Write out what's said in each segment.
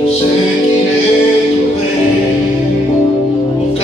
Je sais qu'il est tout près, au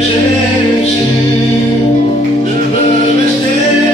Jésus, je veux rester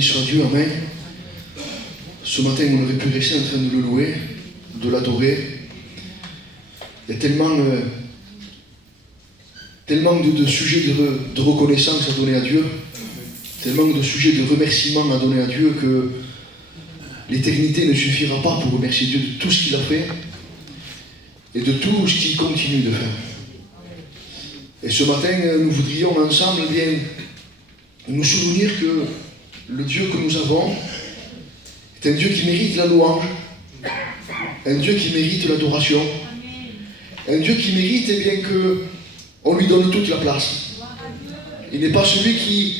béni soit Dieu, Amen. Ce matin, on aurait pu rester en train de le louer, de l'adorer. Il y a tellement de sujets de reconnaissance à donner à Dieu, tellement de sujets de remerciement à donner à Dieu que l'éternité ne suffira pas pour remercier Dieu de tout ce qu'il a fait et de tout ce qu'il continue de faire. Et ce matin, nous voudrions ensemble bien nous souvenir que le Dieu que nous avons est un Dieu qui mérite la louange, un Dieu qui mérite l'adoration, un Dieu qui mérite bien qu'on lui donne toute la place. Il n'est pas celui qui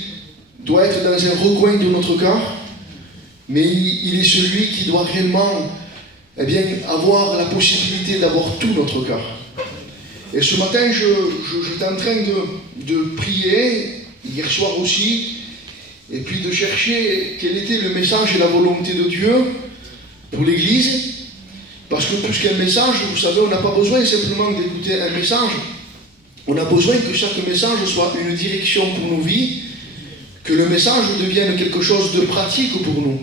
doit être dans un recoin de notre cœur, mais il est celui qui doit réellement avoir la possibilité d'avoir tout notre cœur. Et ce matin, j'étais en train de prier, hier soir aussi, et puis de chercher quel était le message et la volonté de Dieu pour l'Église. Parce que plus qu'un message, vous savez, on n'a pas besoin simplement d'écouter un message. On a besoin que chaque message soit une direction pour nos vies, que le message devienne quelque chose de pratique pour nous,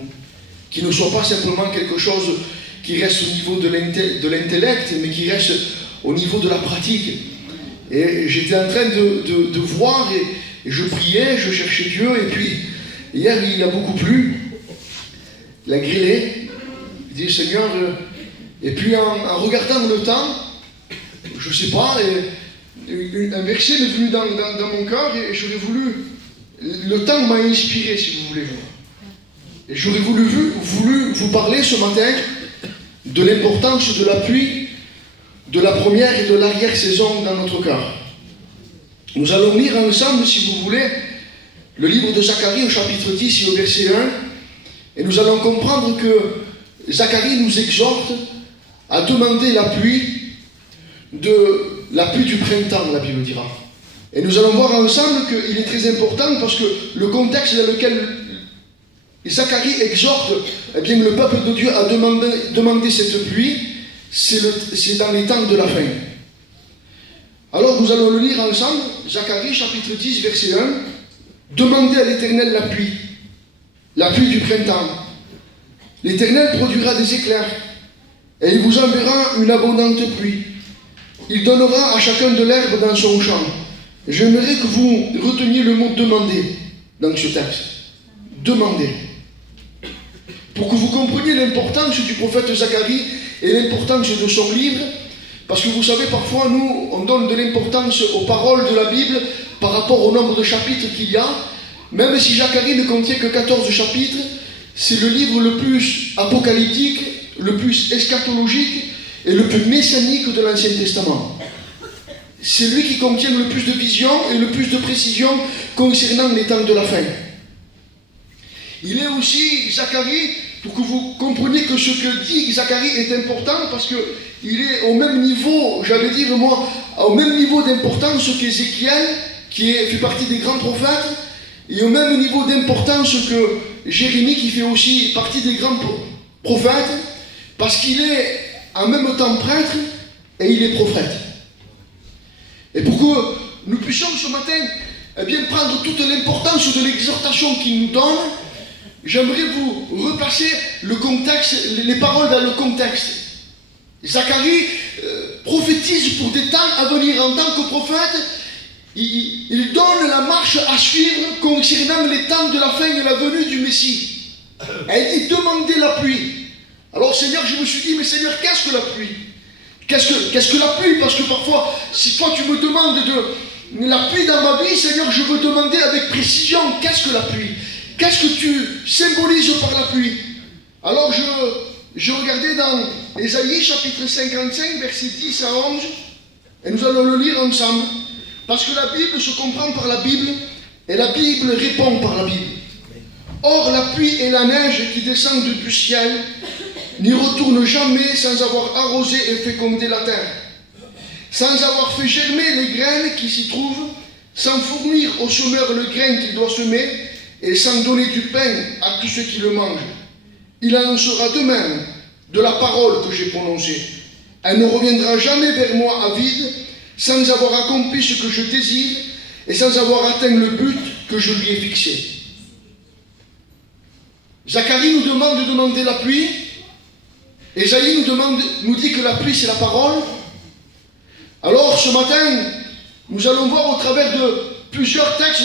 qu'il ne soit pas simplement quelque chose qui reste au niveau de l'intellect, mais qui reste au niveau de la pratique. Et j'étais en train de voir, et je priais, je cherchais Dieu, et puis hier il a beaucoup plu, il a grillé, il dit Seigneur, et puis en regardant le temps, je ne sais pas, un verset m'est venu dans mon cœur, et j'aurais voulu, le temps m'a inspiré si vous voulez. Et j'aurais voulu vous parler ce matin de l'importance de la pluie, de la première et de l'arrière-saison dans notre cœur. Nous allons lire ensemble, si vous voulez, le livre de Zacharie au chapitre 10 et au verset 1, et nous allons comprendre que Zacharie nous exhorte à demander la pluie du printemps, la Bible dira. Et nous allons voir ensemble qu'il est très important parce que le contexte dans lequel Zacharie exhorte le peuple de Dieu à demander cette pluie, c'est dans les temps de la fin. Alors nous allons le lire ensemble, Zacharie chapitre 10 verset 1. Demandez à l'Éternel la pluie du printemps. L'Éternel produira des éclairs et il vous enverra une abondante pluie. Il donnera à chacun de l'herbe dans son champ. J'aimerais que vous reteniez le mot demander dans ce texte. Demandez. Pour que vous compreniez l'importance du prophète Zacharie et l'importance de son livre, parce que vous savez, parfois, nous, on donne de l'importance aux paroles de la Bible par rapport au nombre de chapitres qu'il y a. Même si Zacharie ne contient que 14 chapitres, c'est le livre le plus apocalyptique, le plus eschatologique et le plus messianique de l'Ancien Testament. C'est lui qui contient le plus de visions et le plus de précisions concernant les temps de la fin. Il est aussi, Zacharie, pour que vous compreniez que ce que dit Zacharie est important, parce qu'il est au même niveau, j'allais dire moi, au même niveau d'importance qu'Ézéchiel, qui fait partie des grands prophètes, et au même niveau d'importance que Jérémie, qui fait aussi partie des grands prophètes, parce qu'il est en même temps prêtre et il est prophète. Et pour que nous puissions ce matin prendre toute l'importance de l'exhortation qu'il nous donne, j'aimerais vous repasser le contexte, les paroles dans le contexte. Zacharie prophétise pour des temps à venir en tant que prophète. Il donne la marche à suivre concernant les temps de la fin et la venue du Messie. Et il dit demandez la pluie. Alors Seigneur, je me suis dit, mais Seigneur, qu'est-ce que la pluie? Qu'est-ce que la pluie? Parce que parfois, si toi tu me demandes de la pluie dans ma vie, Seigneur, je veux demander avec précision, qu'est-ce que la pluie? Qu'est-ce que tu symbolises par la pluie? Alors je regardais dans Ésaïe chapitre 55, versets 10 à 11, et nous allons le lire ensemble, parce que la Bible se comprend par la Bible, et la Bible répond par la Bible. Or la pluie et la neige qui descendent du ciel n'y retournent jamais sans avoir arrosé et fécondé la terre, sans avoir fait germer les graines qui s'y trouvent, sans fournir au semeur le grain qu'il doit semer, et sans donner du pain à tous ceux qui le mangent. Il en sera de même de la parole que j'ai prononcée. Elle ne reviendra jamais vers moi à vide, sans avoir accompli ce que je désire, et sans avoir atteint le but que je lui ai fixé. Zacharie nous demande de demander la pluie. Ésaïe nous dit que la pluie c'est la parole. Alors ce matin, nous allons voir au travers de plusieurs textes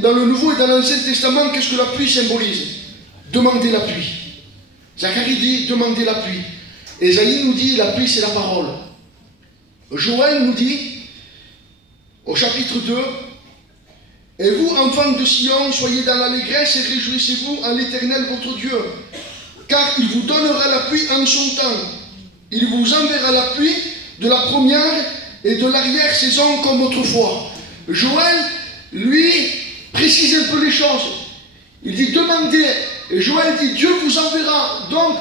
dans le Nouveau et dans l'Ancien Testament qu'est-ce que la pluie symbolise. Demander la pluie. Zacharie dit demander la pluie. Ésaïe nous dit la pluie c'est la parole. Joël nous dit au chapitre 2, et vous, enfants de Sion, soyez dans l'allégresse et réjouissez-vous en l'Éternel votre Dieu, car il vous donnera la pluie en son temps. Il vous enverra la pluie de la première et de l'arrière-saison comme autrefois. Joël, lui, précise un peu les choses. Il dit demandez, et Joël dit Dieu vous enverra. Donc,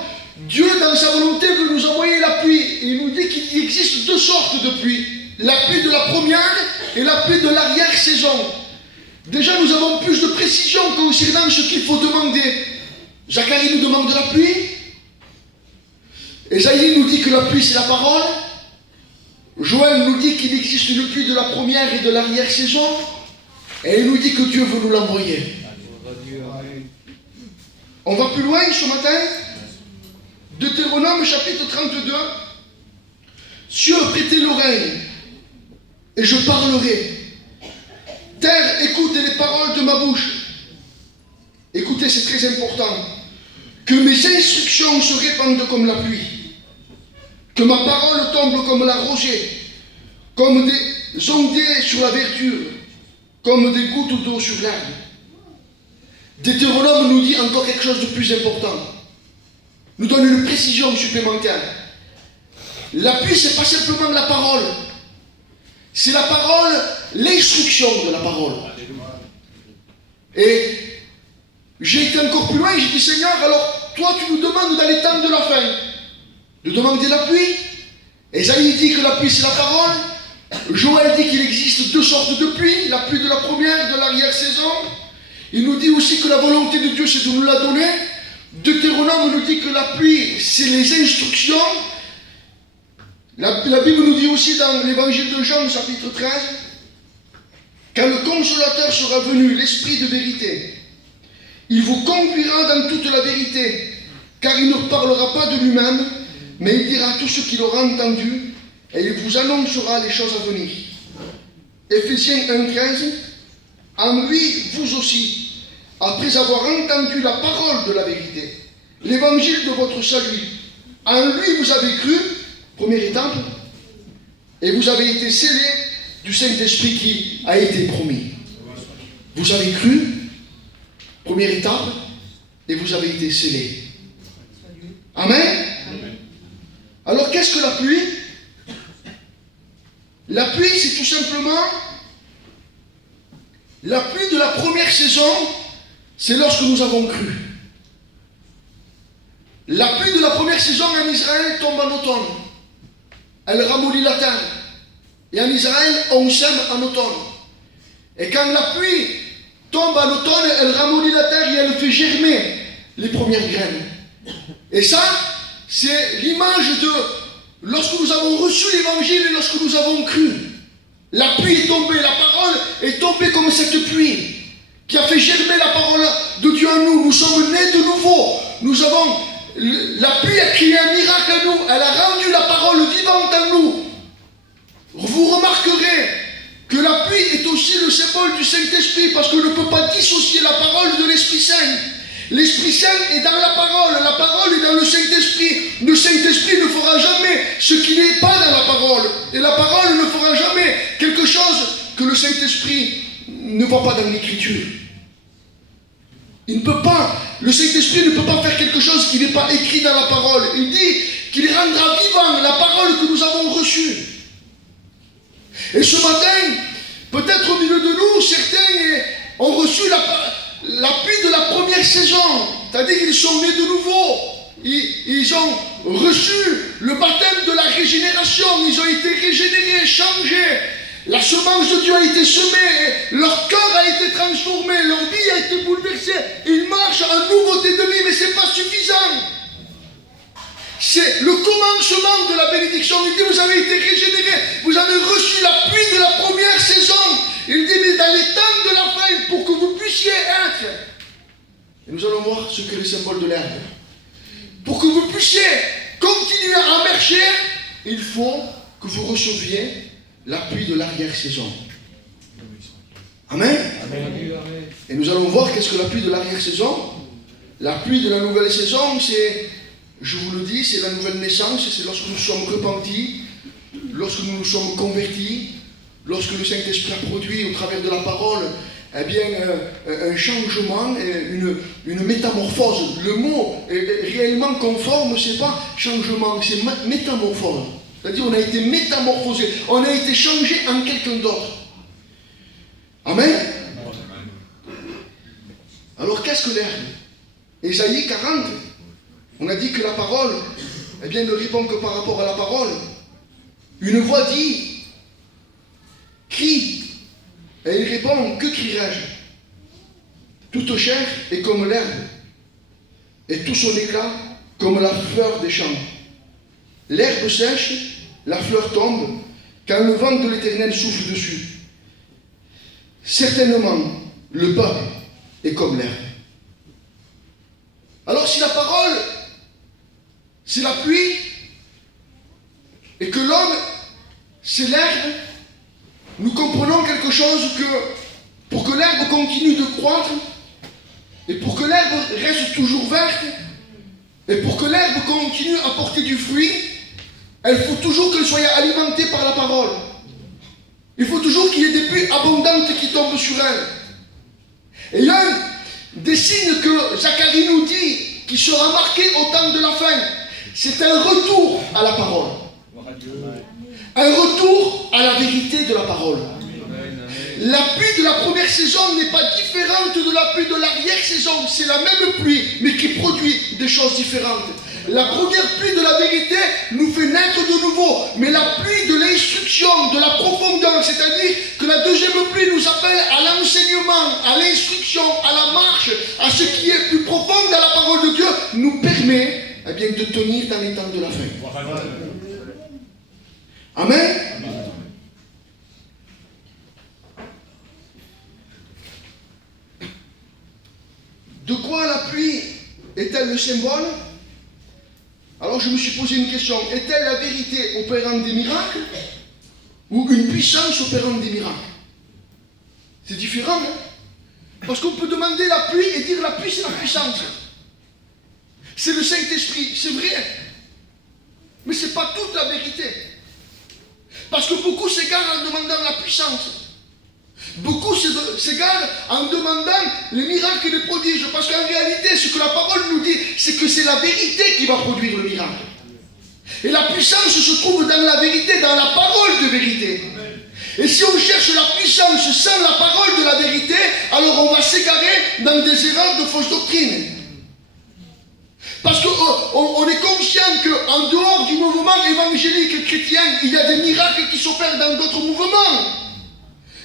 Dieu, dans sa volonté, veut nous envoyer la pluie. Et il nous dit qu'il existe deux sortes de pluie. La pluie de la première et la pluie de l'arrière-saison. Déjà, nous avons plus de précision concernant ce qu'il faut demander. Zacharie nous demande de la pluie. Ésaïe nous dit que la pluie, c'est la parole. Joël nous dit qu'il existe une pluie de la première et de l'arrière-saison. Et il nous dit que Dieu veut nous l'envoyer. On va plus loin ce matin. Deutéronome chapitre 32. Cieux, prêtez l'oreille, et je parlerai. Terre, écoutez les paroles de ma bouche. Écoutez, c'est très important. Que mes instructions se répandent comme la pluie. Que ma parole tombe comme la rosée. Comme des ondées sur la verdure. Comme des gouttes d'eau sur l'herbe. Deutéronome nous dit encore quelque chose de plus important. Nous donne une précision supplémentaire. La pluie, ce n'est pas simplement la parole. C'est la parole, l'instruction de la parole. Et j'ai été encore plus loin, j'ai dit Seigneur, alors toi tu nous demandes dans les temps de la fin de demander la pluie. Ésaïe dit que la pluie c'est la parole. Joël dit qu'il existe deux sortes de pluie, la pluie de la première, de l'arrière-saison. Il nous dit aussi que la volonté de Dieu c'est de nous la donner. Deutéronome nous dit que la pluie c'est les instructions. La Bible nous dit aussi dans l'évangile de Jean, chapitre 13, quand le consolateur sera venu, l'esprit de vérité, il vous conduira dans toute la vérité, car il ne parlera pas de lui-même, mais il dira tout ce qu'il aura entendu, et il vous annoncera les choses à venir. Éphésiens 1,15, en lui, vous aussi, après avoir entendu la parole de la vérité, l'évangile de votre salut, en lui vous avez cru, première étape, et vous avez été scellés du Saint-Esprit qui a été promis. Vous avez cru, première étape, et vous avez été scellés. Amen. Alors qu'est-ce que la pluie? La pluie, c'est tout simplement la pluie de la première saison, c'est lorsque nous avons cru. La pluie de la première saison en Israël tombe en automne. Elle ramollit la terre. Et en Israël, on sème en automne. Et quand la pluie tombe en automne, elle ramollit la terre et elle fait germer les premières graines. Et ça, c'est l'image de lorsque nous avons reçu l'évangile et lorsque nous avons cru. La pluie est tombée, la parole est tombée comme cette pluie qui a fait germer la parole de Dieu en nous. Nous sommes nés de nouveau. Nous avons... La pluie a créé un miracle en nous. Elle a rendu la parole vivante en nous. Vous remarquerez que la pluie est aussi le symbole du Saint-Esprit parce qu'on ne peut pas dissocier la parole de l'Esprit Saint. L'Esprit Saint est dans la parole est dans le Saint-Esprit. Le Saint-Esprit ne fera jamais ce qui n'est pas dans la parole. Et la parole ne fera jamais quelque chose que le Saint-Esprit ne voit pas dans l'Écriture. Il ne peut pas, le Saint-Esprit ne peut pas faire quelque chose qui n'est pas écrit dans la parole. Il dit qu'il rendra vivant la parole que nous avons reçue. Et ce matin, peut-être au milieu de nous, certains ont reçu la pluie de la première saison. C'est-à-dire qu'ils sont nés de nouveau. Ils ont reçu le baptême de la régénération. Ils ont été régénérés, changés. La semence de Dieu a été semée, leur cœur a été transformé, leur vie a été bouleversée. Ils marchent en nouveauté de vie, mais ce n'est pas suffisant. C'est le commencement de la bénédiction. Il dit, vous avez été régénérés, vous avez reçu la pluie de la première saison. Il dit, mais dans les temps de la fin, pour que vous puissiez être Et nous allons voir ce que le symbole de l'herbe. Pour que vous puissiez continuer à marcher, il faut que vous receviez l'appui de l'arrière-saison. Amen. Et nous allons voir qu'est-ce que l'appui de l'arrière-saison. L'appui de la nouvelle saison, c'est, je vous le dis, c'est la nouvelle naissance, c'est lorsque nous sommes repentis, lorsque nous nous sommes convertis, lorsque le Saint-Esprit a produit au travers de la parole, eh bien, un changement, une métamorphose. Le mot est réellement conforme, c'est pas changement, c'est métamorphose. C'est-à-dire, on a été métamorphosé, on a été changé en quelqu'un d'autre. Amen. Alors, qu'est-ce que l'herbe? Ésaïe 40, on a dit que la parole, eh bien, ne répond que par rapport à la parole. Une voix dit, crie, et il répond, que crierai-je? Toute chair est comme l'herbe, et tout son éclat comme la fleur des champs. L'herbe sèche, la fleur tombe, quand le vent de l'Éternel souffle dessus. Certainement, le peuple est comme l'herbe. Alors si la parole, c'est la pluie, et que l'homme, c'est l'herbe, nous comprenons quelque chose que pour que l'herbe continue de croître, et pour que l'herbe reste toujours verte, et pour que l'herbe continue à porter du fruit, il faut toujours qu'elle soit alimentée par la parole. Il faut toujours qu'il y ait des pluies abondantes qui tombent sur elle. Et l'un des signes que Zacharie nous dit, qui sera marqué au temps de la fin, c'est un retour à la parole. Un retour à la vérité de la parole. La pluie de la première saison n'est pas différente de la pluie de l'arrière-saison. C'est la même pluie, mais qui produit des choses différentes. La première pluie de la vérité nous fait naître de nouveau. Mais la pluie de l'instruction, de la profondeur, c'est-à-dire que la deuxième pluie nous appelle à l'enseignement, à l'instruction, à la marche, à ce qui est plus profond dans la parole de Dieu, nous permet eh bien, de tenir dans les temps de la fin. Amen. De quoi la pluie est-elle le symbole? Alors je me suis posé une question. Est-elle la vérité opérant des miracles ou une puissance opérant des miracles? C'est différent, hein? Parce qu'on peut demander la pluie et dire la pluie c'est la puissance. C'est le Saint-Esprit, c'est vrai. Mais ce n'est pas toute la vérité. Parce que beaucoup s'égarent en demandant la puissance. Beaucoup s'égarent en demandant les miracles et les prodiges. Parce qu'en réalité, ce que la parole nous dit, c'est que c'est la vérité qui va produire le miracle. Et la puissance se trouve dans la vérité, dans la parole de vérité. Et si on cherche la puissance sans la parole de la vérité, alors on va s'égarer dans des erreurs de fausses doctrines. Parce qu'on est conscient qu'en dehors du mouvement évangélique chrétien, il y a des miracles qui s'opèrent dans d'autres mouvements.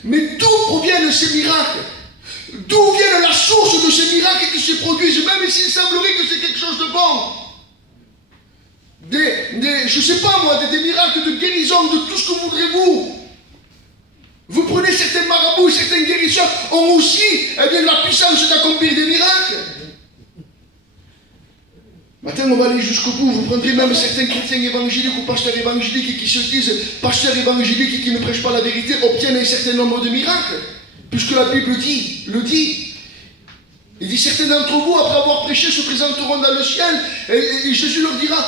Mais d'où proviennent ces miracles? D'où vient la source de ces miracles qui se produisent, même s'il semblerait que c'est quelque chose de bon? Je ne sais pas moi, des miracles de guérison, de tout ce que voudrez-vous. Vous prenez certains marabouts, certains guérisseurs ont aussi la puissance d'accomplir des miracles. Maintenant, on va aller jusqu'au bout. Vous prendrez même certains chrétiens évangéliques ou pasteurs évangéliques qui se disent pasteurs évangéliques et qui ne prêchent pas la vérité obtiennent un certain nombre de miracles. Puisque la Bible le dit. Il dit certains d'entre vous, après avoir prêché, se présenteront dans le ciel et Jésus leur dira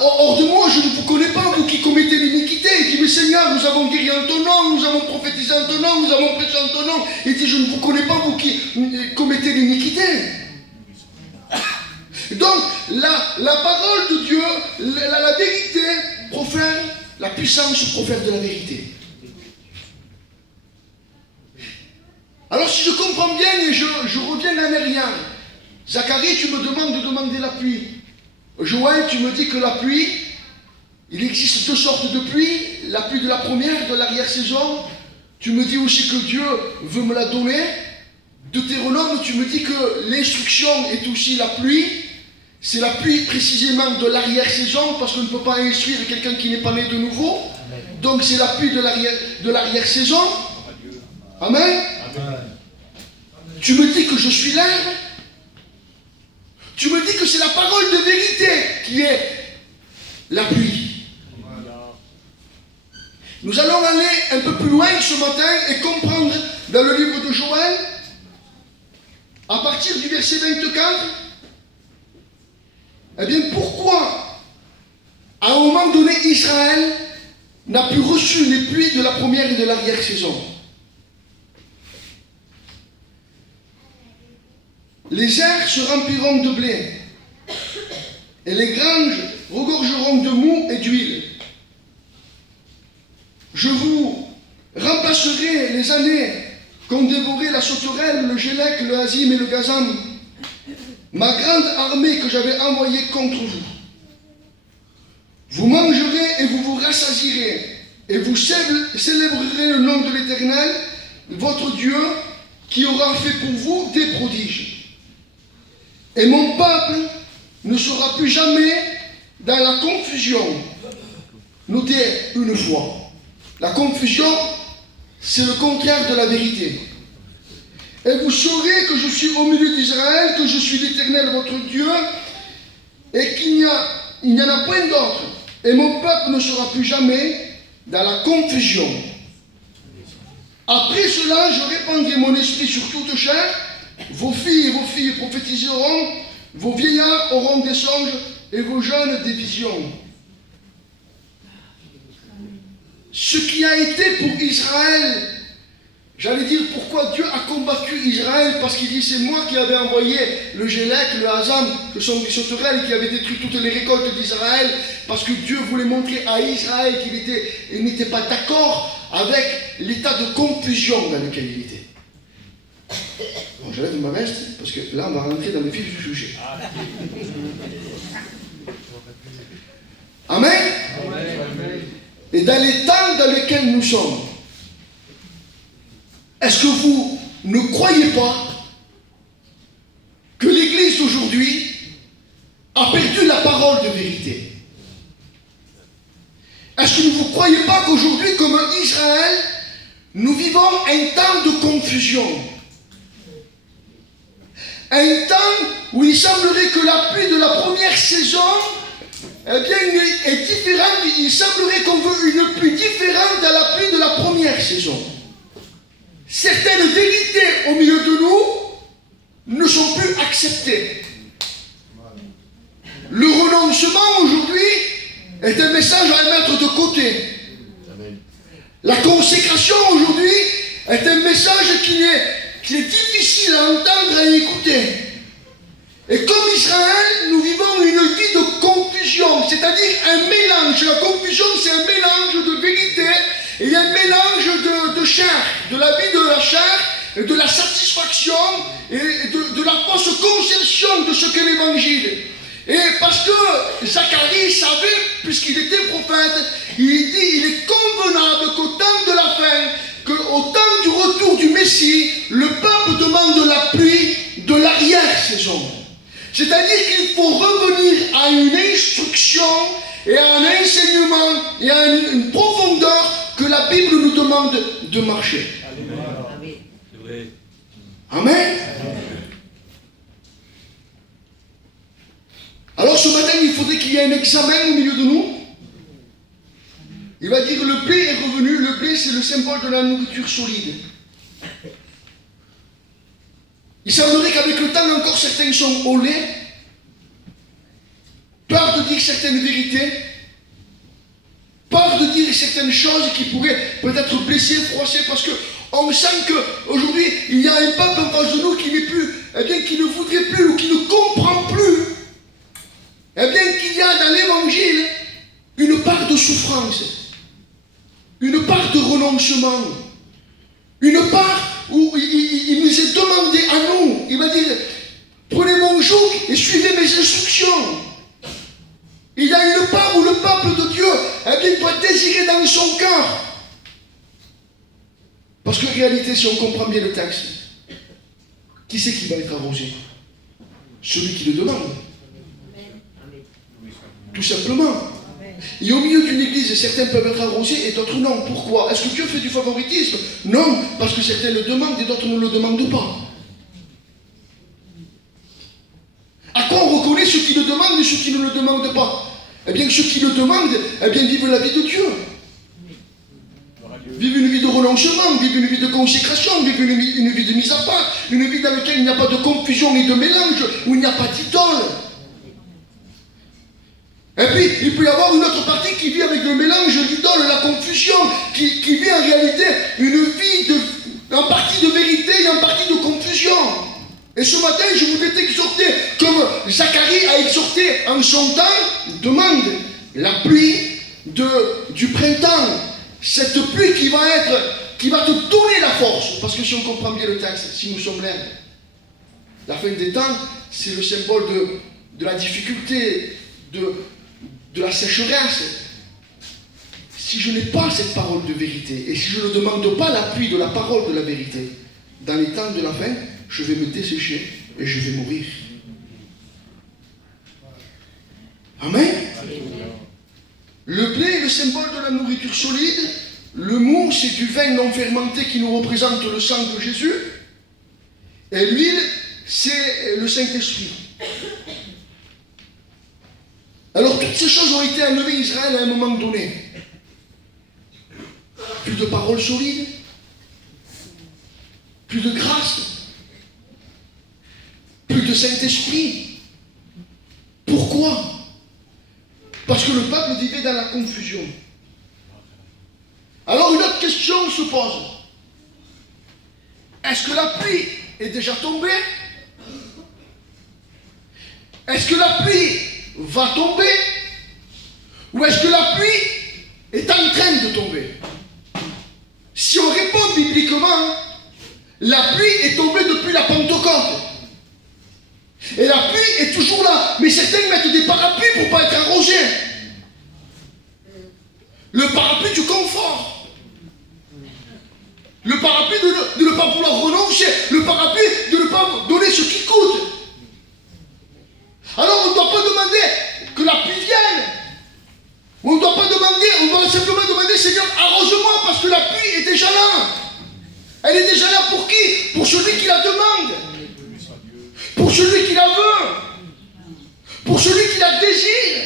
hors de moi, je ne vous connais pas, vous qui commettez l'iniquité. Il dit mais Seigneur, nous avons guéri en ton nom, nous avons prophétisé en ton nom, nous avons prêché en ton nom. Il dit je ne vous connais pas, vous qui commettez l'iniquité. Donc, la parole de Dieu, la vérité profère, la puissance profère de la vérité. Alors, si je comprends bien, et je reviens en arrière, Zacharie, tu me demandes de demander la pluie. Joël, tu me dis que la pluie, il existe deux sortes de pluie, la pluie de la première, de l'arrière-saison. Tu me dis aussi que Dieu veut me la donner. Deutéronome, tu me dis que l'instruction est aussi la pluie. C'est la pluie précisément de l'arrière-saison, parce qu'on ne peut pas instruire quelqu'un qui n'est pas né de nouveau. Donc c'est la pluie de l'arrière-saison. Amen. Tu me dis que je suis l'herbe. Tu me dis que c'est la parole de vérité qui est la pluie. Nous allons aller un peu plus loin ce matin et comprendre dans le livre de Joël, à partir du verset 24, eh bien pourquoi, à un moment donné, Israël n'a plus reçu les pluies de la première et de l'arrière-saison. Les airs se rempliront de blé, et les granges regorgeront de mou et d'huile. Je vous remplacerai les années qu'ont dévoré la sauterelle, le gélec, le hazim et le gazam, ma grande armée que j'avais envoyée contre vous. Vous mangerez et vous vous rassasierez, et vous célébrerez le nom de l'Éternel, votre Dieu, qui aura fait pour vous des prodiges. Et mon peuple ne sera plus jamais dans la confusion. Notez une fois, la confusion, c'est le contraire de la vérité. Et vous saurez que je suis au milieu d'Israël, que je suis l'Éternel votre Dieu, et qu'il n'y en a point d'autre. Et mon peuple ne sera plus jamais dans la confusion. Après cela, je répandrai mon esprit sur toute chair. Vos filles et vos filles prophétiseront, vos vieillards auront des songes et vos jeunes des visions. Ce qui a été pour Israël, j'allais dire pourquoi Dieu a combattu Israël, parce qu'il dit c'est moi qui avais envoyé le gélec, le hazam, que sont des sauterelles qui avaient détruit toutes les récoltes d'Israël, parce que Dieu voulait montrer à Israël qu'il n'était pas d'accord avec l'état de confusion dans lequel il était. Bon, j'enlève ma veste, parce que là on va rentrer dans le vif du sujet. Amen. Amen. Et dans les temps dans lesquels nous sommes, est-ce que vous ne croyez pas que l'Église d'aujourd'hui a perdu la parole de vérité? Est-ce que vous ne croyez pas qu'aujourd'hui, comme Israël, nous vivons un temps de confusion? Un temps où il semblerait que la pluie de la première saison est différente. Il semblerait qu'on veut une pluie différente de la pluie de la première saison. Certaines vérités au milieu de nous ne sont plus acceptées. Le renoncement aujourd'hui est un message à mettre de côté. La consécration aujourd'hui est un message qui est difficile à entendre et à écouter. Et comme Israël, nous vivons une vie de confusion, c'est-à-dire un mélange. La confusion, c'est un mélange de vérité et un mélange de chair, de la vie de la chair, et de la satisfaction et de la fausse conception de ce qu'est l'Évangile. Et parce que Zacharie savait, puisqu'il était prophète, il dit, il est convenable qu'au temps de la fin, qu'au temps du retour du Messie, le peuple demande la pluie de l'arrière-saison. C'est-à-dire qu'il faut revenir à une instruction et à un enseignement et à une profondeur que la Bible nous demande de marcher. Amen. Alors ce matin, il faudrait qu'il y ait un examen au milieu de nous. Il va dire le blé est revenu. Le blé, c'est le symbole de la nourriture solide. Il semblerait qu'avec le temps encore, certains sont au lait, peur de dire certaines vérités, peur de dire certaines choses qui pourraient peut-être blesser, froisser, parce qu'on sent qu'aujourd'hui, il y a un peuple en face de nous qui n'est plus, qui ne voudrait plus ou qui ne comprend plus, qu'il y a dans l'Évangile une part de souffrance, une part de renoncement, une part où il nous est demandé à nous, il va dire, prenez mon joug et suivez mes instructions. Il y a une part où le peuple de Dieu doit désirer dans son cœur. Parce qu'en réalité, si on comprend bien le texte, qui c'est qui va être arrosé? Celui qui le demande. Tout simplement. Et au milieu d'une église, certains peuvent être arrosés et d'autres non. Pourquoi? Est-ce que Dieu fait du favoritisme? Non, parce que certains le demandent et d'autres ne le demandent pas. À quoi on demandent et ceux qui ne le demandent pas. Eh bien, ceux qui le demandent, eh bien, vivent la vie de Dieu. Vivent une vie de renoncement, vivent une vie de consécration, vivent une vie de mise à part, une vie dans laquelle il n'y a pas de confusion ni de mélange, où il n'y a pas d'idole. Et puis, il peut y avoir une autre partie qui vit avec le mélange, l'idole, la confusion, qui vit en réalité une vie en partie de vérité et en partie de confusion. Et ce matin, je voudrais t'exhorter, comme Zacharie a exhorté en son temps, demande la pluie du printemps. Cette pluie qui va te donner la force. Parce que si on comprend bien le texte, si nous sommes l'herbe, la fin des temps, c'est le symbole de la difficulté, de la sécheresse. Si je n'ai pas cette parole de vérité, et si je ne demande pas l'appui de la parole de la vérité, dans les temps de la fin, je vais me dessécher et je vais mourir. Amen. Le blé est le symbole de la nourriture solide. Le mou, c'est du vin non fermenté qui nous représente le sang de Jésus. Et l'huile, c'est le Saint-Esprit. Alors toutes ces choses ont été enlevées à Israël à un moment donné. Plus de paroles solides, plus de grâce, plus de Saint-Esprit. Pourquoi ? Parce que le peuple vivait dans la confusion. Alors une autre question se pose. Est-ce que la pluie est déjà tombée? Est-ce que la pluie va tomber? Ou est-ce que la pluie est en train de tomber? Si on répond bibliquement, la pluie est tombée depuis la Pentecôte. Et la pluie est toujours là. Mais certains mettent des parapluies pour ne pas être arrosés. Le parapluie du confort. Le parapluie de ne pas vouloir renoncer. Le parapluie de ne pas donner ce qui coûte. Alors on ne doit pas demander que la pluie vienne. On ne doit pas demander, on doit simplement demander, Seigneur, arrose-moi parce que la pluie est déjà là. Elle est déjà là pour qui? Pour celui qui la demande. Pour celui qui la veut. Pour celui qui la désire.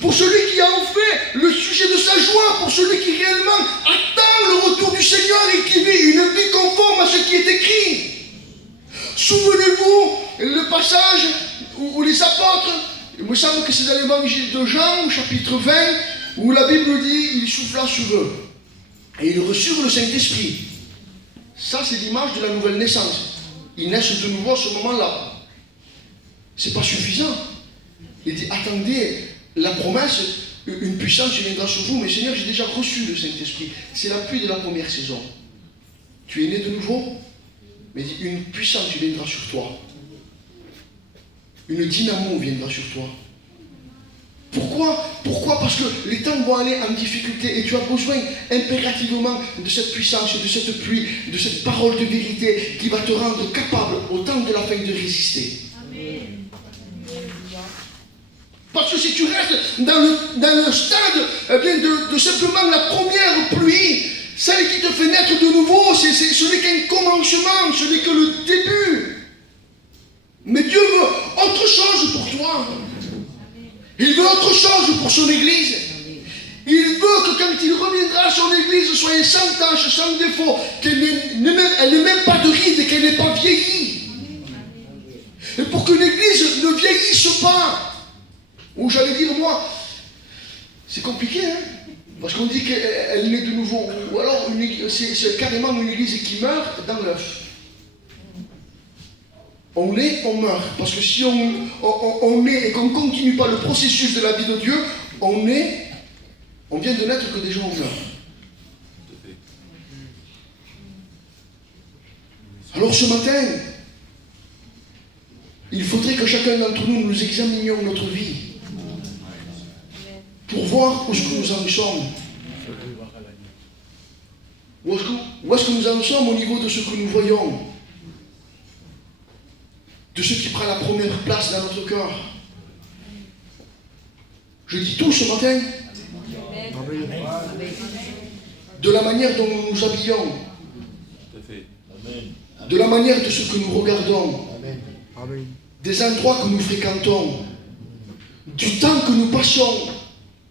Pour celui qui a en fait le sujet de sa joie. Pour celui qui réellement attend le retour du Seigneur et qui vit une vie conforme à ce qui est écrit. Souvenez-vous le passage où les apôtres, il me semble que c'est dans l'évangile de Jean, au chapitre 20, où la Bible dit, il souffla sur eux. Et ils reçurent le Saint-Esprit. Ça, c'est l'image de la nouvelle naissance. Ils naissent de nouveau à ce moment-là. C'est pas suffisant. Il dit, attendez, la promesse, une puissance viendra sur vous, mais Seigneur, j'ai déjà reçu le Saint-Esprit. C'est l'appui de la première saison. Tu es né de nouveau, mais une puissance viendra sur toi. Une dynamo viendra sur toi. Pourquoi? Parce que les temps vont aller en difficulté et tu as besoin impérativement de cette puissance, de cette pluie, de cette parole de vérité qui va te rendre capable au temps de la fin de résister. Amen. Parce que si tu restes dans le stade de simplement la première pluie, celle qui te fait naître de nouveau, ce n'est qu'un commencement, ce n'est que le début. Mais Dieu veut autre chose pour toi. Il veut autre chose pour son Église. Il veut que quand il reviendra, son Église soit sans tache, sans défaut, qu'elle n'ait même pas de rides et qu'elle n'ait pas vieilli. Et pour que l'Église ne vieillisse pas, ou j'allais dire moi, c'est compliqué, hein, parce qu'on dit qu'elle naît de nouveau, ou alors c'est carrément une Église qui meurt dans l'œuf. On naît, on meurt. Parce que si on naît et qu'on ne continue pas le processus de la vie de Dieu, on vient de naître que déjà on meurt. Alors ce matin, il faudrait que chacun d'entre nous examinions notre vie pour voir où est-ce que nous en sommes. Où est-ce que nous en sommes au niveau de ce que nous voyons, de ce qui prend la première place dans notre cœur. Je dis tout ce matin. De la manière dont nous nous habillons, de la manière de ce que nous regardons, des endroits que nous fréquentons, du temps que nous passons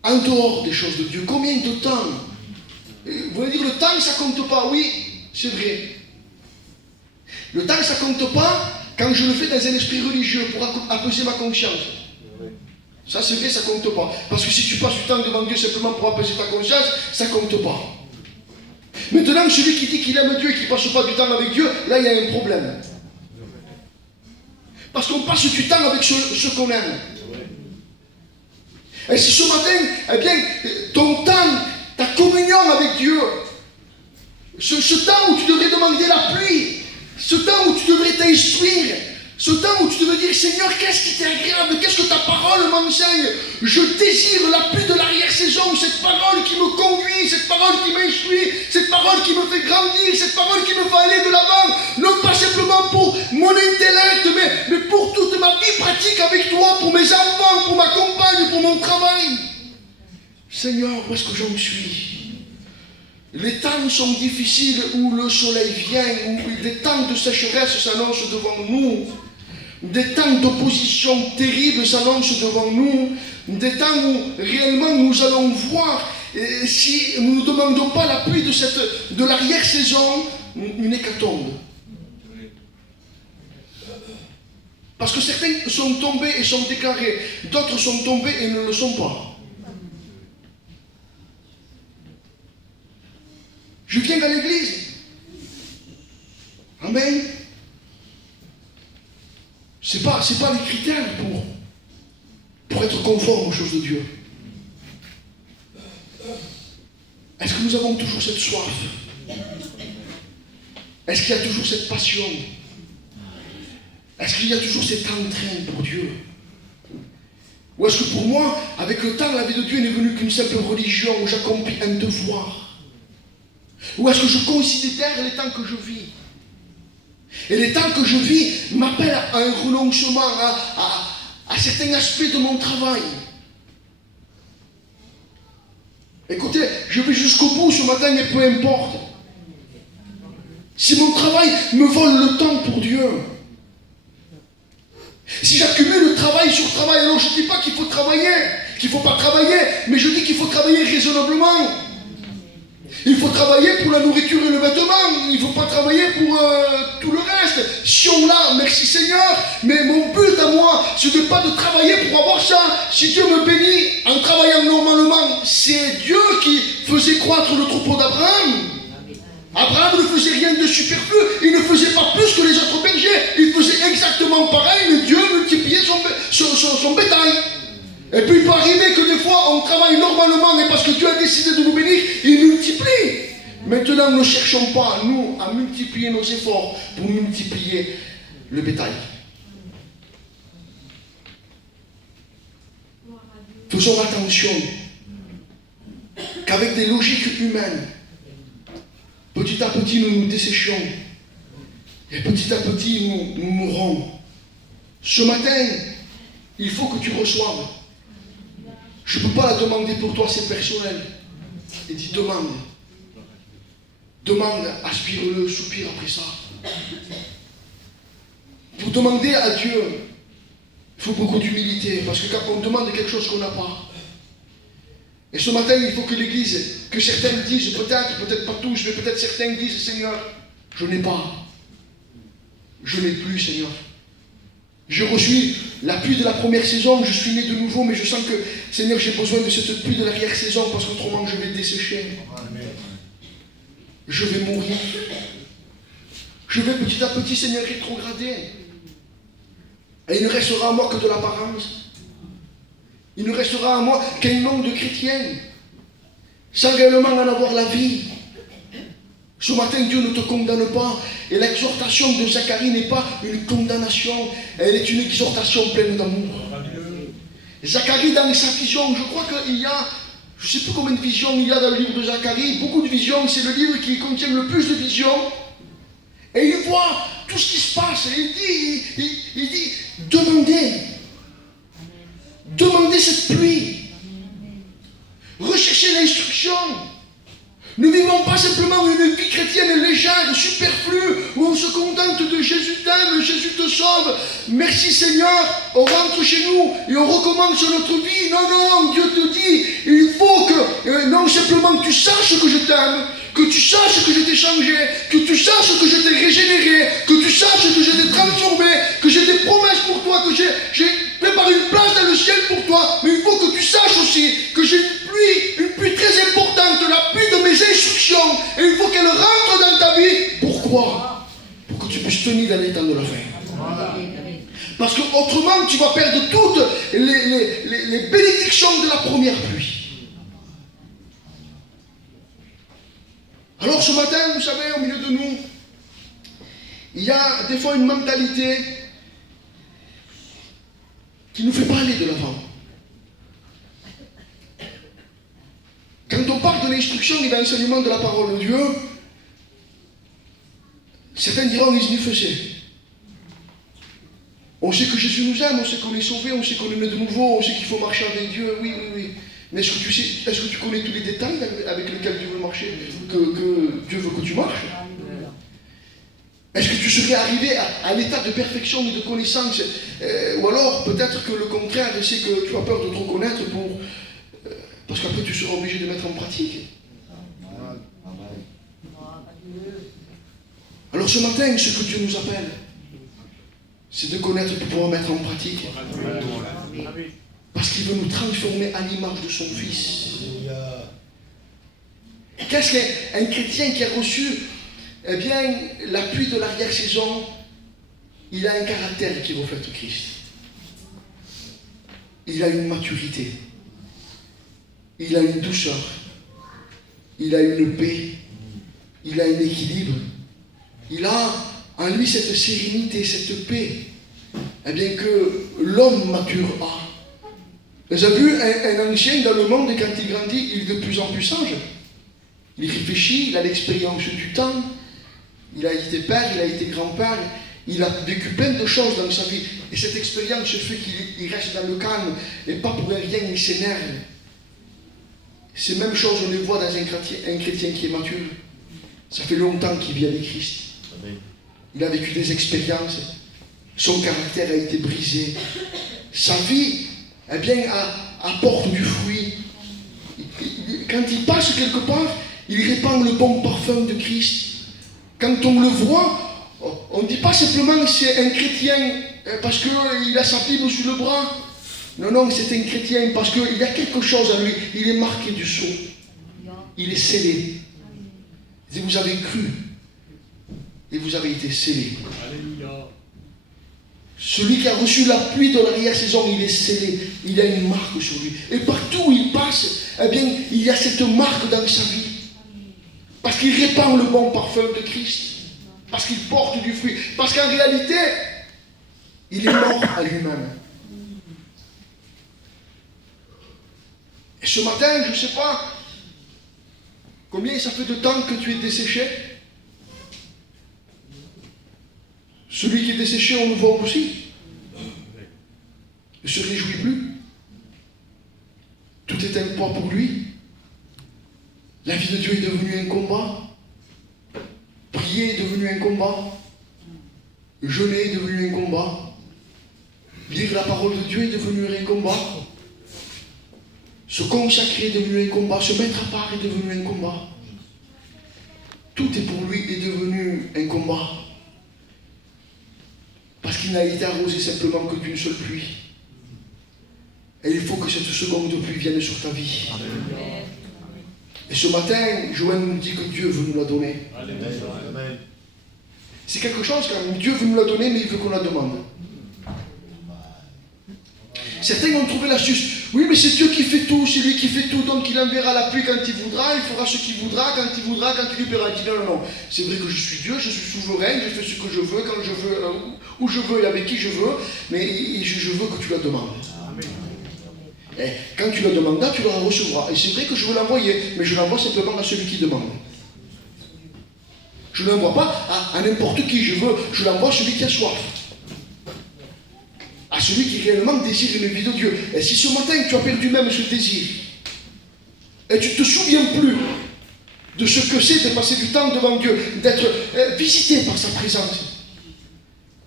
en dehors des choses de Dieu. Combien de temps? Vous allez dire, le temps, ça compte pas. Oui, c'est vrai. Le temps, ça compte pas quand je le fais dans un esprit religieux pour apaiser ma conscience. Ça, c'est vrai, ça compte pas. Parce que si tu passes du temps devant Dieu simplement pour apaiser ta conscience, ça compte pas. Maintenant, celui qui dit qu'il aime Dieu et qui ne passe pas du temps avec Dieu, là, il y a un problème. Parce qu'on passe du temps avec ceux qu'on aime. Et si ce matin, eh bien, ton temps, ta communion avec Dieu, ce temps où tu devrais demander la pluie, ce temps où tu devrais t'instruire, ce temps où tu devrais dire, Seigneur, qu'est-ce qui t'est agréable, qu'est-ce que ta parole m'enseigne? Je désire la pluie de l'arrière-saison, cette parole qui me conduit, cette parole qui m'instruit, cette parole qui me fait grandir, cette parole qui me fait aller de l'avant, non pas simplement pour mon intellect, mais pour toute ma vie pratique avec toi, pour mes enfants, pour ma compagne, pour mon travail. Seigneur, où est-ce que j'en suis? Les temps sont difficiles où le soleil vient, où des temps de sécheresse s'annoncent devant nous, des temps d'opposition terrible s'annoncent devant nous, des temps où réellement nous allons voir, si nous ne demandons pas l'appui de l'arrière-saison, une hécatombe. Parce que certains sont tombés et sont déclarés, d'autres sont tombés et ne le sont pas. Je viens à l'église. Amen. C'est pas les critères pour être conforme aux choses de Dieu. Est-ce que nous avons toujours cette soif? Est-ce qu'il y a toujours cette passion? Est-ce qu'il y a toujours cet entrain pour Dieu? Ou est-ce que pour moi, avec le temps, la vie de Dieu n'est venue qu'une simple religion où j'accomplis un devoir? Ou est-ce que je considère les temps que je vis? Et les temps que je vis m'appellent à un renoncement, à certains aspects de mon travail. Écoutez, je vais jusqu'au bout ce matin, mais peu importe. Si mon travail me vole le temps pour Dieu, si j'accumule travail sur travail, alors je ne dis pas qu'il faut travailler, qu'il ne faut pas travailler, mais je dis qu'il faut travailler raisonnablement. Il faut travailler pour la nourriture et le vêtement. Il ne faut pas travailler pour tout le reste. Si on l'a, merci Seigneur. Mais mon but à moi, ce n'est pas de travailler pour avoir ça. Si Dieu me bénit en travaillant normalement, c'est Dieu qui faisait croître le troupeau d'Abraham. Abraham ne faisait rien de superflu. Il ne faisait pas plus que les autres bergers. Il faisait exactement pareil, mais Dieu multipliait son bétail. Et puis il peut arriver que des fois on travaille normalement, mais parce que Dieu a décidé de nous bénir, il multiplie. Maintenant, ne cherchons pas, nous, à multiplier nos efforts pour multiplier le bétail. Faisons attention qu'avec des logiques humaines, petit à petit nous nous desséchions et petit à petit nous mourrons. Ce matin, il faut que tu reçoives. Je ne peux pas la demander pour toi, c'est personnel. Et dis demande. Demande, aspire-le, soupire après ça. Pour demander à Dieu, il faut beaucoup d'humilité. Parce que quand on demande quelque chose qu'on n'a pas. Et ce matin, il faut que l'Église, que certains disent, peut-être pas tous, mais peut-être certains disent, Seigneur, je n'ai pas. Je n'ai plus, Seigneur. Je reçus la pluie de la première saison, je suis né de nouveau, mais je sens que, Seigneur, j'ai besoin de cette pluie de l'arrière-saison, parce qu'autrement je vais dessécher. Amen. Je vais mourir. Je vais petit à petit, Seigneur, rétrograder. Et il ne restera à moi que de l'apparence. Il ne restera à moi qu'un nom de chrétien, sans réellement en avoir la vie. Ce matin, Dieu ne te condamne pas. Et l'exhortation de Zacharie n'est pas une condamnation. Elle est une exhortation pleine d'amour. Zacharie, dans sa vision, je crois qu'il y a, je ne sais plus combien de visions il y a dans le livre de Zacharie. Beaucoup de visions. C'est le livre qui contient le plus de visions. Et il voit tout ce qui se passe. Et il dit, demandez. Demandez cette pluie. Recherchez l'instruction. Ne vivons pas simplement une vie chrétienne légère, superflue, où on se contente de Jésus t'aime, t'aime, Jésus te sauve, merci Seigneur, on rentre chez nous et on recommence notre vie. Non, non, Dieu te dit, il faut que, non simplement que tu saches que je t'aime, que tu saches que je t'ai changé, que tu saches que je t'ai régénéré, que tu saches que je t'ai transformé, que j'ai des promesses pour toi, que j'ai préparé une place dans le ciel pour toi, mais il faut que tu saches aussi que j'ai une pluie très importante, la pluie de mes instructions, et il faut qu'elle rentre dans ta vie. Pourquoi? Pour que tu puisses tenir dans les temps de la fin. Parce que autrement tu vas perdre toutes les bénédictions de la première pluie. Alors ce matin, vous savez, au milieu de nous, il y a des fois une mentalité qui ne nous fait pas aller de l'avant. Quand on parle de l'instruction et de l'enseignement de la parole de Dieu, certains diront les ineffaçés. On sait que Jésus nous aime, on sait qu'on est sauvé, on sait qu'on est né de nouveau, on sait qu'il faut marcher avec Dieu, oui, oui, oui. Mais est-ce que tu connais tous les détails avec lesquels Dieu veut marcher, que Dieu veut que tu marches? Est-ce que tu serais arrivé à l'état de perfection et de connaissance, ou alors peut-être que le contraire, c'est que tu as peur de te reconnaître parce qu'après tu seras obligé de mettre en pratique. Alors ce matin, ce que Dieu nous appelle, c'est de connaître pour pouvoir mettre en pratique. Parce qu'il veut nous transformer à l'image de son Fils. Qu'est-ce qu'un chrétien qui a reçu l'appui de l'arrière-saison? Il a un caractère qui reflète Christ. Il a une maturité. Il a une douceur. Il a une paix. Il a un équilibre. Il a en lui cette sérénité, cette paix. Que l'homme mature a. Vous avez vu un ancien dans le monde, et quand il grandit, il est de plus en plus sage. Il réfléchit, il a l'expérience du temps, il a été père, il a été grand-père, il a vécu plein de choses dans sa vie. Et cette expérience fait qu'il reste dans le calme, et pas pour rien il s'énerve. Ces mêmes choses, on les voit dans un chrétien qui est mature. Ça fait longtemps qu'il vit avec Christ. Il a vécu des expériences, son caractère a été brisé. Sa vie, apporte du fruit. Quand il passe quelque part, il répand le bon parfum de Christ. Quand on le voit, on ne dit pas simplement que c'est un chrétien parce qu'il a sa Bible sous le bras. Non, non, c'est un chrétien parce qu'il y a quelque chose en lui. Il est marqué du sceau. Il est scellé. Et vous avez cru. Et vous avez été scellé. Alléluia. Celui qui a reçu l'appui de l'arrière-saison, il est scellé. Il a une marque sur lui. Et partout où il passe, il y a cette marque dans sa vie. Parce qu'il répand le bon parfum de Christ. Parce qu'il porte du fruit. Parce qu'en réalité, il est mort à lui-même. Et ce matin, je ne sais pas combien ça fait de temps que tu es desséché. Celui qui est desséché, on le voit aussi. Il ne se réjouit plus. Tout est un poids pour lui. La vie de Dieu est devenue un combat. Prier est devenu un combat. Jeûner est devenu un combat. Lire la parole de Dieu est devenu un combat. Se consacrer est devenu un combat. Se mettre à part est devenu un combat. Tout est pour lui est devenu un combat. Parce qu'il n'a été arrosé simplement que d'une seule pluie. Et il faut que cette seconde pluie vienne sur ta vie. Amen. Et ce matin, Joël nous dit que Dieu veut nous la donner. Amen. C'est quelque chose quand Dieu veut nous la donner, mais il veut qu'on la demande. Certains ont trouvé l'astuce. Oui, mais c'est Dieu qui fait tout, c'est lui qui fait tout, donc il enverra la pluie quand il voudra, il fera ce qu'il voudra, quand il voudra, quand il lui plaira. Il dit non, non, non, c'est vrai que je suis Dieu, je suis souverain, je fais ce que je veux, quand je veux, où je veux et avec qui je veux, mais je veux que tu la demandes. Et quand tu la demanderas, tu la recevras. Et c'est vrai que je veux l'envoyer, mais je l'envoie simplement à celui qui demande. Je ne l'envoie pas à n'importe qui, je l'envoie à celui qui a soif. À celui qui réellement désire une vie de Dieu. Et si ce matin tu as perdu même ce désir, et tu ne te souviens plus de ce que c'est de passer du temps devant Dieu, d'être visité par sa présence,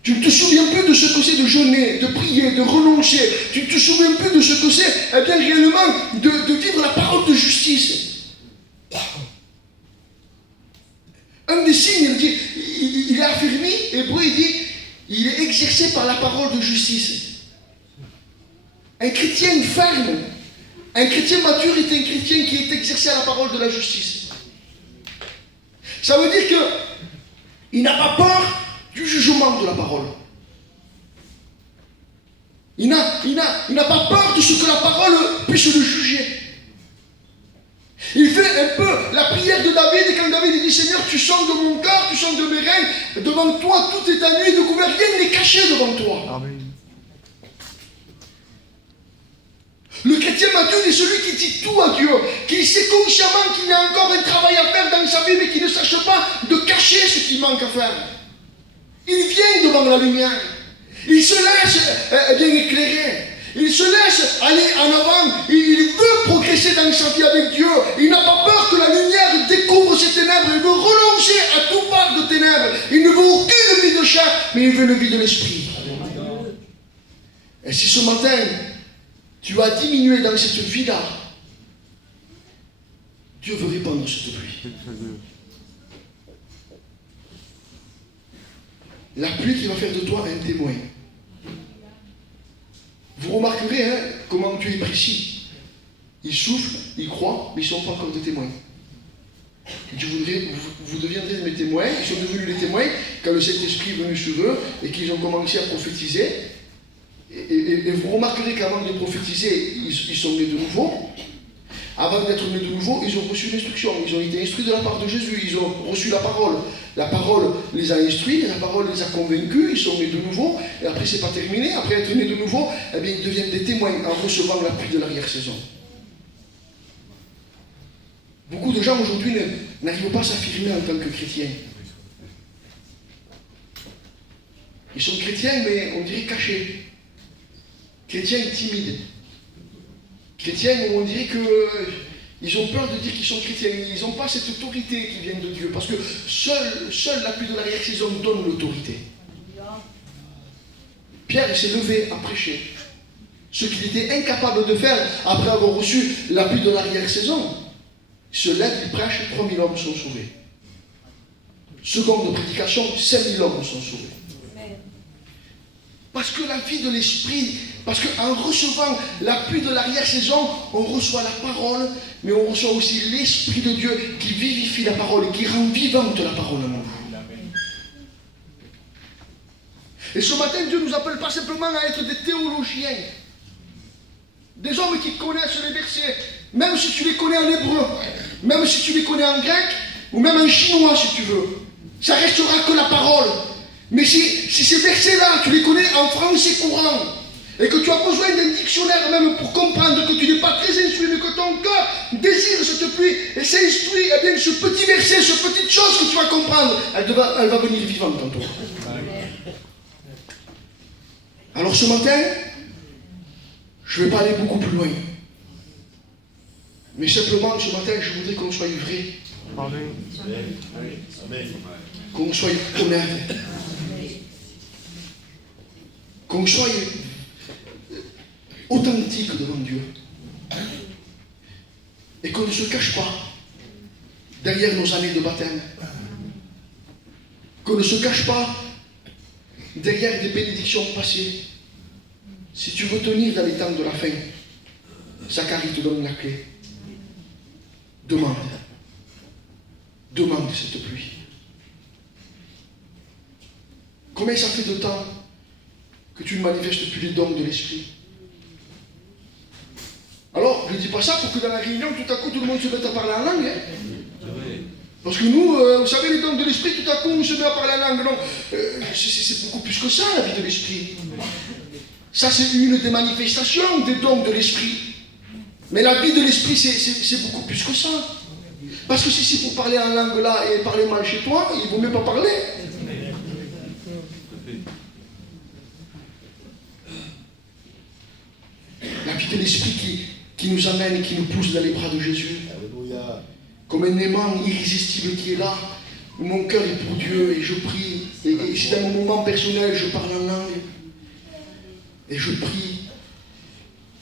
Tu ne te souviens plus de ce que c'est de jeûner, de prier, de renoncer. Tu ne te souviens plus de ce que c'est, eh bien, réellement, de vivre la parole de justice. Un des signes, il est affermi, hébreu, il dit, il est exercé par la parole de justice. Un chrétien ferme, un chrétien mature est un chrétien qui est exercé à la parole de la justice. Ça veut dire qu'il n'a pas peur du jugement de la parole. Il n'a pas peur de ce que la parole puisse le juger. Il fait un peu la prière de David, et quand David dit Seigneur, tu sondes de mon cœur, tu sondes de mes reins, devant toi tout est à nu, découvert, rien n'est caché devant toi. Amen. Le chrétien mature est celui qui dit tout à Dieu, qui sait consciemment qu'il y a encore un travail à faire dans sa vie, mais qui ne sache pas de cacher ce qu'il manque à faire. Il vient devant la lumière. Il se laisse bien éclairer. Il se laisse aller en avant. Il veut progresser dans sa vie avec Dieu. Il n'a pas peur que la lumière découvre ses ténèbres. Il veut renoncer à tout part de ténèbres. Il ne veut aucune vie de chair, mais il veut une vie de l'esprit. Et si ce matin, tu as diminué dans cette vie-là, Dieu veut répandre cette pluie. La pluie qui va faire de toi un témoin. Vous remarquerez comment Dieu est précis. Il souffle, il croit, mais ils ne sont pas encore des témoins. Vous deviendrez mes témoins. Ils sont devenus les témoins quand le Saint-Esprit est venu sur eux et qu'ils ont commencé à prophétiser. Et vous remarquerez qu'avant de prophétiser, ils sont nés de nouveau. Avant d'être nés de nouveau, ils ont reçu l'instruction. Ils ont été instruits de la part de Jésus. Ils ont reçu la parole. La parole les a instruits, la parole les a convaincus. Ils sont nés de nouveau. Et après, c'est pas terminé. Après être nés de nouveau, eh bien, ils deviennent des témoins en recevant l'appui de l'arrière-saison. Beaucoup de gens aujourd'hui n'arrivent pas à s'affirmer en tant que chrétiens. Ils sont chrétiens, mais on dirait cachés. Chrétiens timides. Chrétiens où on dirait qu'ils ont peur de dire qu'ils sont chrétiens. Ils n'ont pas cette autorité qui vient de Dieu. Parce que seul l'appui de l'arrière-saison donne l'autorité. Pierre s'est levé à prêcher. Ce qu'il était incapable de faire après avoir reçu l'appui de l'arrière-saison. Il se lève, il prêche, 3000 hommes sont sauvés. Seconde prédication, 5000 hommes sont sauvés. Parce que la vie de l'esprit, parce qu'en recevant l'appui de l'arrière-saison, on reçoit la parole, mais on reçoit aussi l'Esprit de Dieu qui vivifie la parole et qui rend vivante la parole en nous. Et ce matin, Dieu ne nous appelle pas simplement à être des théologiens, des hommes qui connaissent les versets, même si tu les connais en hébreu, même si tu les connais en grec, ou même en chinois si tu veux. Ça restera que la parole. Mais si ces versets-là, tu les connais en français courant, et que tu as besoin d'un dictionnaire même pour comprendre que tu n'es pas très instruit, mais que ton cœur désire cette pluie et s'instruit, eh bien ce petit verset, cette petite chose que tu vas comprendre, elle va venir vivante en toi. Alors ce matin, je ne vais pas aller beaucoup plus loin. Mais simplement, ce matin, je voudrais qu'on soit vrai. Qu'on soit honnête. Qu'on soit authentique devant Dieu. Et qu'on ne se cache pas derrière nos années de baptême. Qu'on ne se cache pas derrière des bénédictions passées. Si tu veux tenir dans les temps de la fin, Zacharie te donne la clé. Demande. Demande cette pluie. Combien ça fait de temps que tu ne manifestes plus les dons de l'esprit? Alors, je ne dis pas ça pour que dans la réunion, tout à coup, tout le monde se mette à parler en langue. Parce que nous, vous savez, les dons de l'esprit, tout à coup, on se met à parler en langue. Non, c'est beaucoup plus que ça, la vie de l'esprit. Ça, c'est une des manifestations des dons de l'esprit. Mais la vie de l'esprit, c'est beaucoup plus que ça. Parce que si c'est pour parler en langue là et parler mal chez toi, il ne vaut mieux pas parler. La vie de l'esprit qui nous amène et qui nous pousse dans les bras de Jésus. Alléluia. Comme un aimant irrésistible qui est là, où mon cœur est pour Dieu et je prie Et si dans mon moment personnel, je parle en langue, et je prie,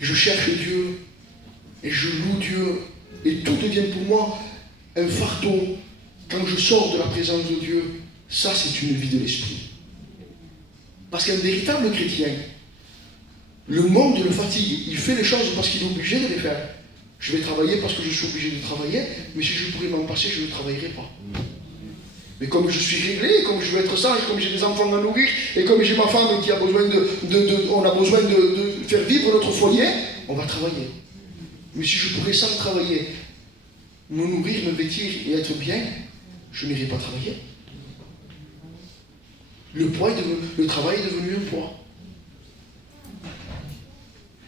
et je cherche Dieu, et je loue Dieu, et tout devient pour moi un fardeau, quand je sors de la présence de Dieu, ça c'est une vie de l'esprit. Parce qu'un véritable chrétien, le monde le fatigue, il fait les choses parce qu'il est obligé de les faire. Je vais travailler parce que je suis obligé de travailler, mais si je pourrais m'en passer, je ne travaillerai pas. Mais comme je suis réglé, comme je veux être sage, comme j'ai des enfants à nourrir, et comme j'ai ma femme qui a besoin on a besoin de faire vivre notre foyer, on va travailler. Mais si je pourrais sans travailler, me nourrir, me vêtir et être bien, je n'irai pas travailler. Le travail est devenu un poids.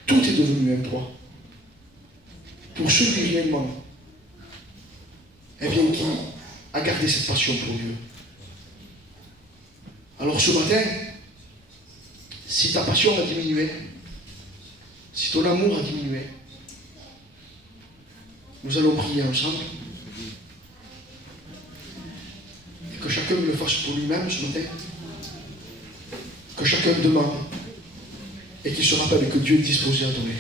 Tout est devenu un poids. Pour ceux qui réellement, eh bien, qui a gardé cette passion pour Dieu. Alors ce matin, si ta passion a diminué, si ton amour a diminué, nous allons prier ensemble. Et que chacun le fasse pour lui-même ce matin. Que chacun demande. Et qu'il se rappelle que Dieu est disposé à donner.